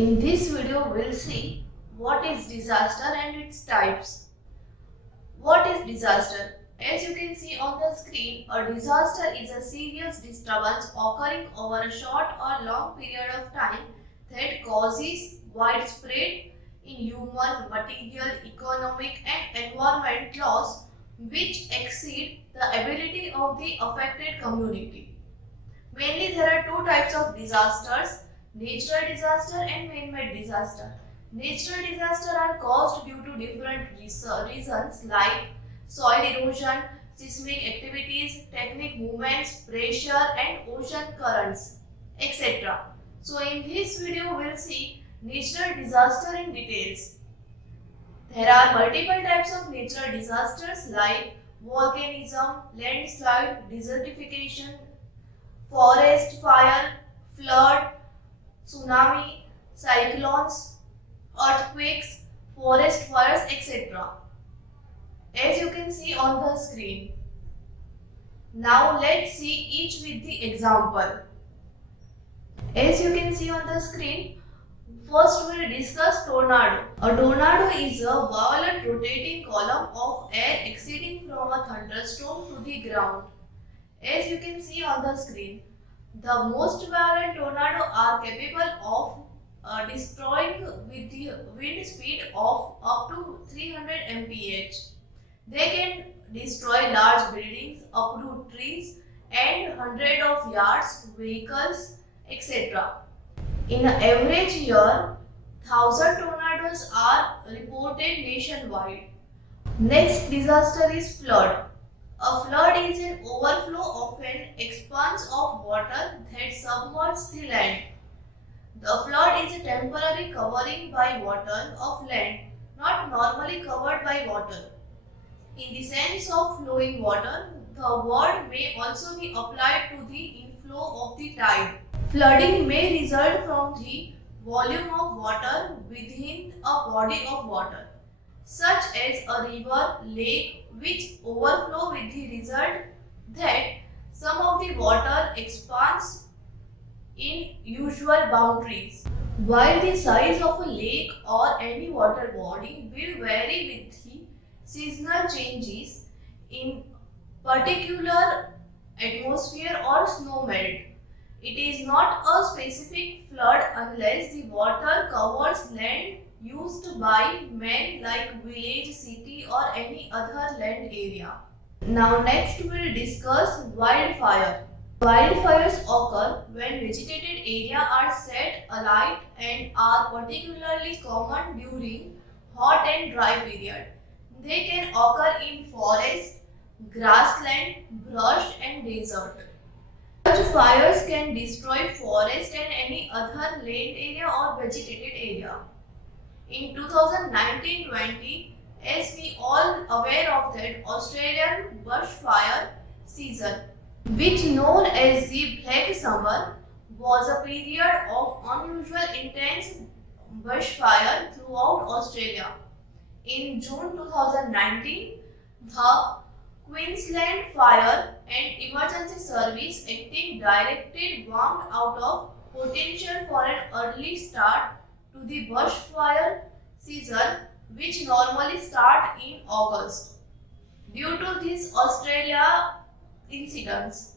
In this video, we'll see what is disaster and its types. What is disaster? As you can see on the screen, a disaster is a serious disturbance occurring over a short or long period of time that causes widespread in human, material, economic and environment loss which exceed the ability of the affected community. Mainly there are two types of disasters, natural disaster and man-made disaster. Natural disasters are caused due to different reasons like soil erosion, seismic activities, tectonic movements, pressure and ocean currents, etc. So in this video we will see natural disaster in details. There are multiple types of natural disasters like volcanism, landslide, desertification, forest fire, flood, tsunami, cyclones, earthquakes, forest fires, etc. As you can see on the screen. Now let's see each with the example. As you can see on the screen, first we will discuss tornado. A tornado is a violent rotating column of air exceeding from a thunderstorm to the ground. As you can see on the screen, the most violent tornadoes are capable of destroying with the wind speed of up to 300 mph. They can destroy large buildings, uproot trees and hundreds of yards, vehicles, etc. In an average year, 1,000 tornadoes are reported nationwide. Next disaster is flood. A flood is an overflow of an expanse of water that submerges the land. The flood is a temporary covering by water of land not normally covered by water. In the sense of flowing water, the word may also be applied to the inflow of the tide. Flooding may result from the volume of water within a body of water, such as a river, lake, which overflow with the result that some of the water expands in usual boundaries. While the size of a lake or any water body will vary with the seasonal changes in particular atmosphere or snow melt, it is not a specific flood unless the water covers land used by men like village, city or any other land area. Now next we will discuss wildfire. Wildfires occur when vegetated areas are set alight and are particularly common during hot and dry period. They can occur in forest, grassland, brush and desert. Such fires can destroy forest and any other land area or vegetated area. In 2019-20, as we all aware of that Australian bushfire season, which known as the Black Summer, was a period of unusual intense bushfire throughout Australia. In June 2019, the Queensland Fire and Emergency Service acting directed warned out of potential for an early start to the bushfire season, which normally start in August. Due to these Australia incidents,